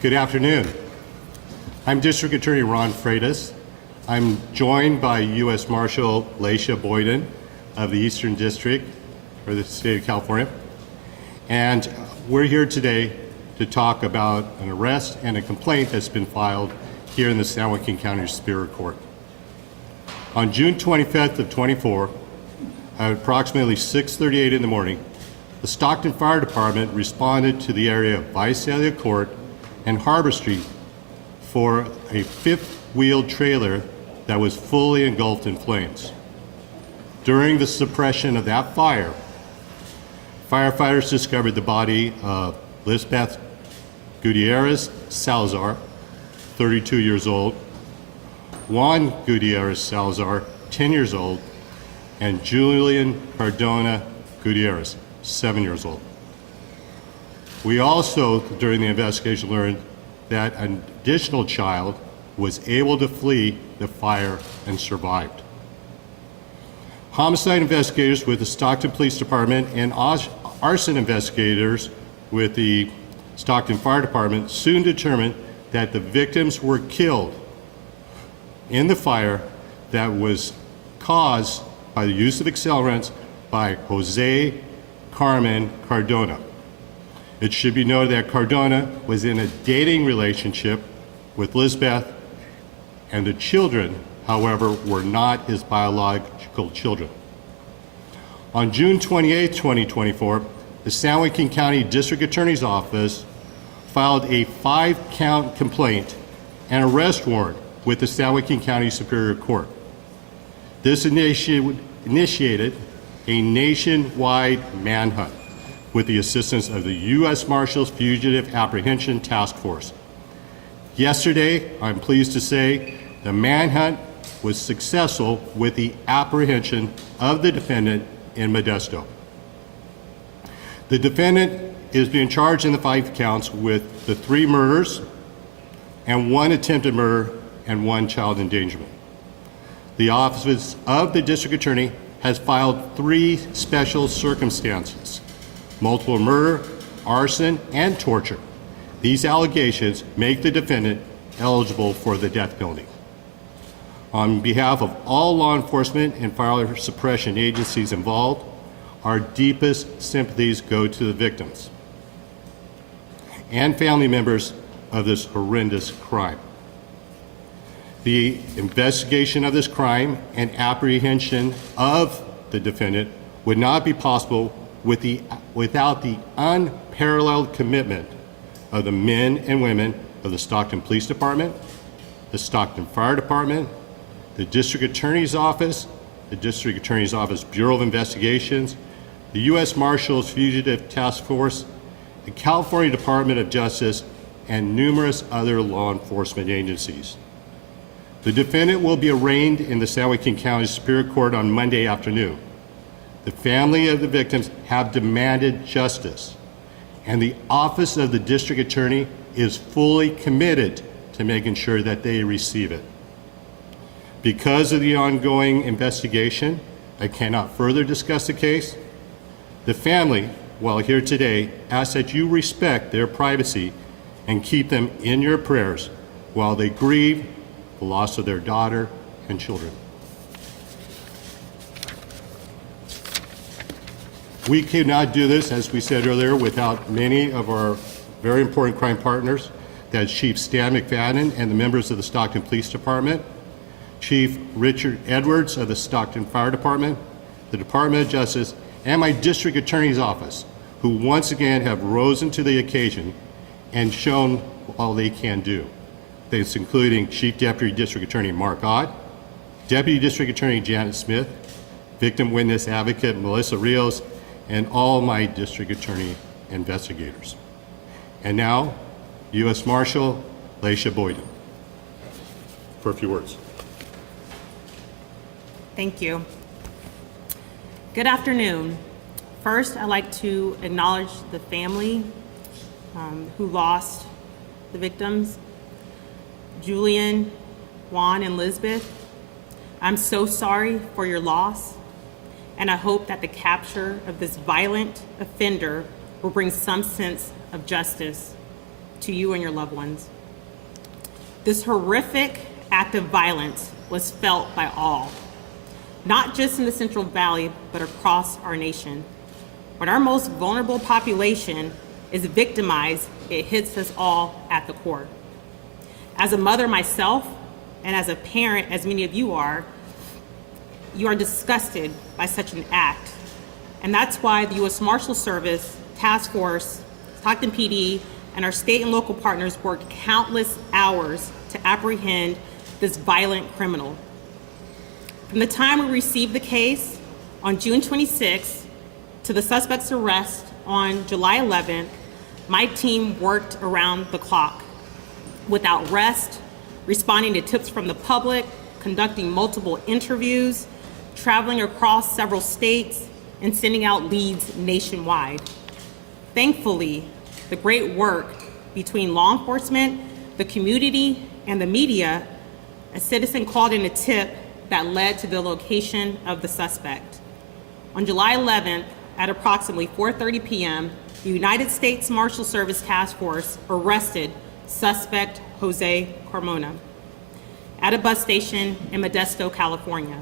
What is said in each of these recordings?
Good afternoon. I'm District Attorney Ron Freitas. I'm joined by U.S. Marshal Laisha Boyden of the Eastern District for the state of California. And we're here today to talk about an arrest and a complaint that's been filed here in the San Joaquin County Superior Court. On June 25th of 24, at approximately 6:38 in the morning, the Stockton Fire Department responded to the area of Visalia Court and Harbor Street for a fifth-wheeled trailer that was fully engulfed in flames. During the suppression of that fire, firefighters discovered the body of Lisbeth Gutierrez Salazar, 32 years old, Juan Gutierrez Salazar, 10 years old, and Julian Cardona Gutierrez, 7 years old. We also, during the investigation, learned that an additional child was able to flee the fire and survived. Homicide investigators with the Stockton Police Department and arson investigators with the Stockton Fire Department soon determined that the victims were killed in the fire that was caused by the use of accelerants by Jose Carmen Cardona. It should be noted that Cardona was in a dating relationship with Lisbeth, and the children, however, were not his biological children. On June 28, 2024, the San Joaquin County District Attorney's Office filed a 5-count complaint and arrest warrant with the San Joaquin County Superior Court. This initiated a nationwide manhunt with the assistance of the U.S. Marshals Fugitive Apprehension Task Force. Yesterday, I'm pleased to say, the manhunt was successful with the apprehension of the defendant in Modesto. The defendant is being charged in the 5 counts with the 3 murders and 1 attempted murder and 1 child endangerment. The Office of the District Attorney has filed 3 special circumstances: multiple murder, arson, and torture. These allegations make the defendant eligible for the death penalty. On behalf of all law enforcement and fire suppression agencies involved, our deepest sympathies go to the victims and family members of this horrendous crime. The investigation of this crime and apprehension of the defendant would not be possible without the unparalleled commitment of the men and women of the Stockton Police Department, the Stockton Fire Department, the District Attorney's Office, the District Attorney's Office Bureau of Investigations, the U.S. Marshals Fugitive Task Force, the California Department of Justice, and numerous other law enforcement agencies. The defendant will be arraigned in the San Joaquin County Superior Court on Monday afternoon. The family of the victims have demanded justice, and the Office of the District Attorney is fully committed to making sure that they receive it. Because of the ongoing investigation, I cannot further discuss the case. The family, while here today, asks that you respect their privacy and keep them in your prayers while they grieve the loss of their daughter and children. We cannot do this, as we said earlier, without many of our very important crime partners. That's Chief Stan McFadden and the members of the Stockton Police Department, Chief Richard Edwards of the Stockton Fire Department, the Department of Justice, and my District Attorney's Office, who once again have risen to the occasion and shown all they can do. This including Chief Deputy District Attorney Mark Ott, Deputy District Attorney Janet Smith, Victim Witness Advocate Melissa Rios, and all my District Attorney investigators. And now, U.S. Marshal Laisha Boyden for a few words. Thank you. Good afternoon. First, I'd like to acknowledge the family who lost the victims, Julian, Juan, and Lisbeth. I'm so sorry for your loss, and I hope that the capture of this violent offender will bring some sense of justice. to you and your loved ones. This horrific act of violence was felt by all, not just in the Central Valley, but across our nation. When our most vulnerable population is victimized, it hits us all at the core. As a mother myself, and as a parent, as many of you are disgusted by such an act. And that's why the U.S. Marshal Service, Task Force, Stockton PD, and our state and local partners worked countless hours to apprehend this violent criminal. From the time we received the case on June 26th to the suspect's arrest on July 11th, my team worked around the clock without rest, responding to tips from the public, conducting multiple interviews, traveling across several states, and sending out leads nationwide. Thankfully, the great work between law enforcement, the community, and the media, a citizen called in a tip that led to the location of the suspect. On July 11th, at approximately 4:30 p.m., the United States Marshal Service Task Force arrested suspect Jose Carmona at a bus station in Modesto, California.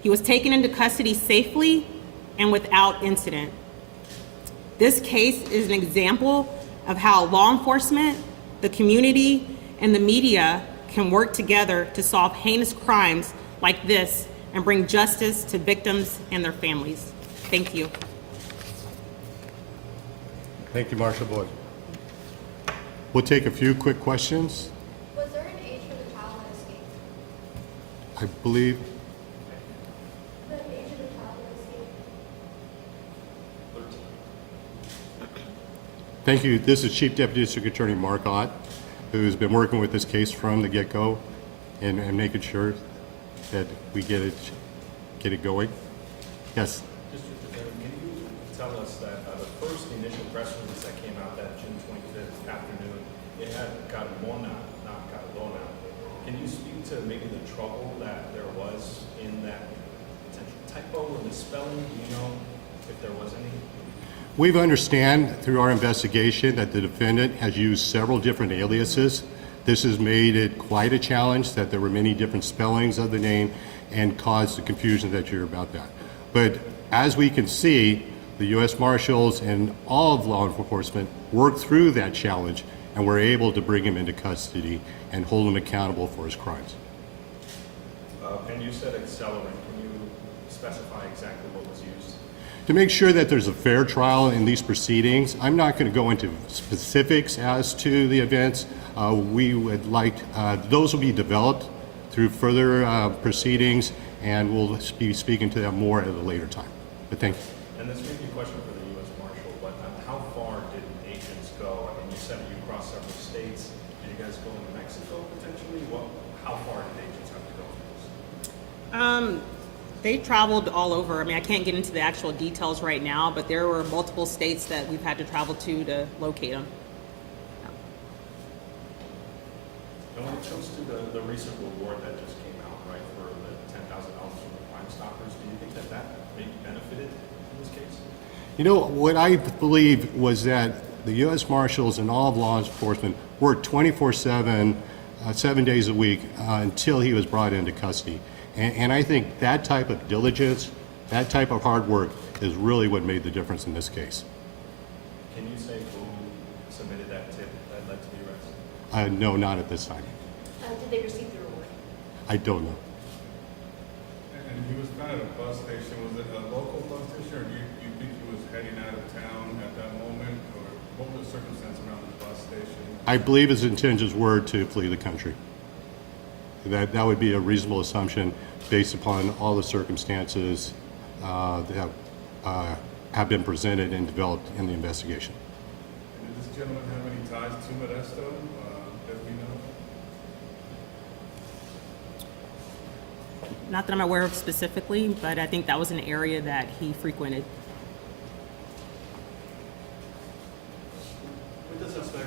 He was taken into custody safely and without incident. This case is an example of how law enforcement, the community, and the media can work together to solve heinous crimes like this and bring justice to victims and their families. Thank you. Thank you, Marshal Boyd. We'll take a few quick questions. Was there an age for the child that escaped? I believe, The age of the child that escaped? thank you. This is Chief Deputy District Attorney Mark Ott, who's been working with this case from the get-go and making sure that we get it going. Yes. District Attorney, can you tell us that the first initial press release that came out that June 25th afternoon, it had Cardona, not Cardona. Can you speak to maybe the trouble that there was in that potential typo or the spelling? Do you know if there was any? We've understand through our investigation that the defendant has used several different aliases. This has made it quite a challenge that there were many different spellings of the name and caused the confusion that you're about that. But as we can see, the U.S. Marshals and all of law enforcement worked through that challenge and were able to bring him into custody and hold him accountable for his crimes. And you said accelerant. Can you specify exactly what was used? To make sure that there's a fair trial in these proceedings, I'm not going to go into specifics as to the events. We would like, those will be developed through further proceedings, and we'll be speaking to them more at a later time. But thank you. And this may be a question for the U.S. Marshal, but how far did agents go? I mean, you said you crossed several states. Did you guys go into Mexico potentially? How far did agents have to go for this? They traveled all over. I mean, I can't get into the actual details right now, but there were multiple states that we've had to travel to locate them. And when it comes to the recent reward that just came out, right, for the $10,000 from the Crime Stoppers, do you think that maybe benefited in this case? You know, what I believe was that the U.S. Marshals and all of law enforcement worked 24/7, 7 days a week until he was brought into custody. And I think that type of diligence, that type of hard work is really what made the difference in this case. Can you say who submitted that tip that led to the arrest? No, not at this time. Did they receive the reward? I don't know. And he was found at a bus station. Was it a local bus station, or do you think he was heading out of town at that moment, or what were the circumstances around the bus station? I believe his intentions were to flee the country. That would be a reasonable assumption based upon all the circumstances that have been presented and developed in the investigation. And did this gentleman have any ties to Modesto, as we know? Not that I'm aware of specifically, but I think that was an area that he frequented. With the suspect,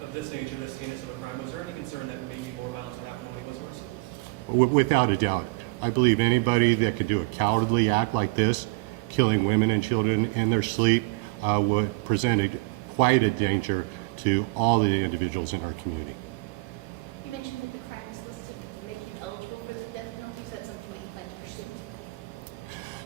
of this nature, this heinous of a crime, was there any concern that maybe more violence would happen when he was arrested? Without a doubt. I believe anybody that could do a cowardly act like this, killing women and children in their sleep, would present quite a danger to all the individuals in our community. You mentioned that the crimes listed make you eligible for the death penalty. Is that something that you plan to pursue?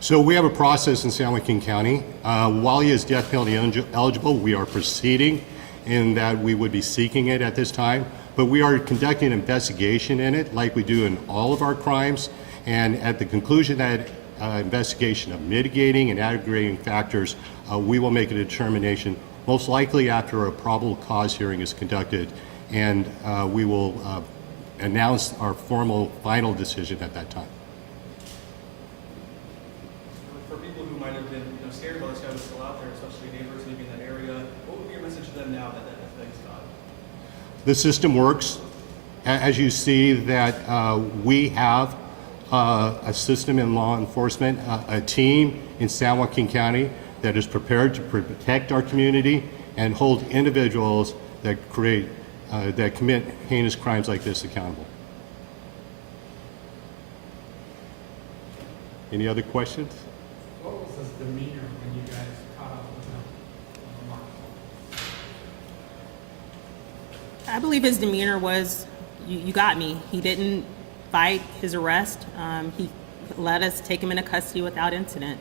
So we have a process in San Joaquin County. While he is death penalty eligible, we are proceeding in that we would be seeking it at this time, but we are conducting an investigation in it like we do in all of our crimes. And at the conclusion of that investigation of mitigating and aggravating factors, we will make a determination, most likely after a probable cause hearing is conducted, and we will announce our formal final decision at that time. For people who might have been, scared while this guy was still out there, especially neighbors maybe in that area, what would be your message to them now that thing's gone? The system works. As you see that we have a system in law enforcement, a team in San Joaquin County that is prepared to protect our community and hold individuals that commit heinous crimes like this accountable. Any other questions? What was his demeanor when you guys caught up with him on the mark? I believe his demeanor was, you got me. He didn't fight his arrest. He let us take him into custody without incident.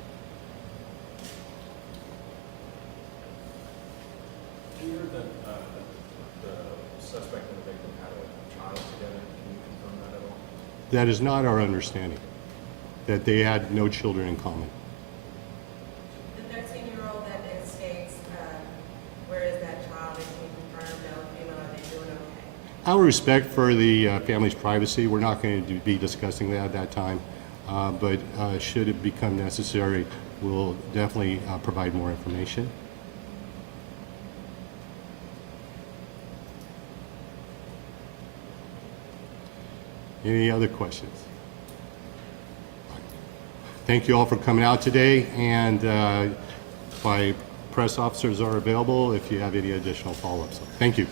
You heard that the suspect and the victim had a child together. Can you confirm that at all? That is not our understanding, that they had no children in common. The 13-year-old that escapes, where is that child? Is he confirmed? No, are they doing okay? Out of respect for the family's privacy, we're not going to be discussing that at that time, but should it become necessary, we'll definitely provide more information. Any other questions? Thank you all for coming out today, and my press officers are available if you have any additional follow-ups. Thank you.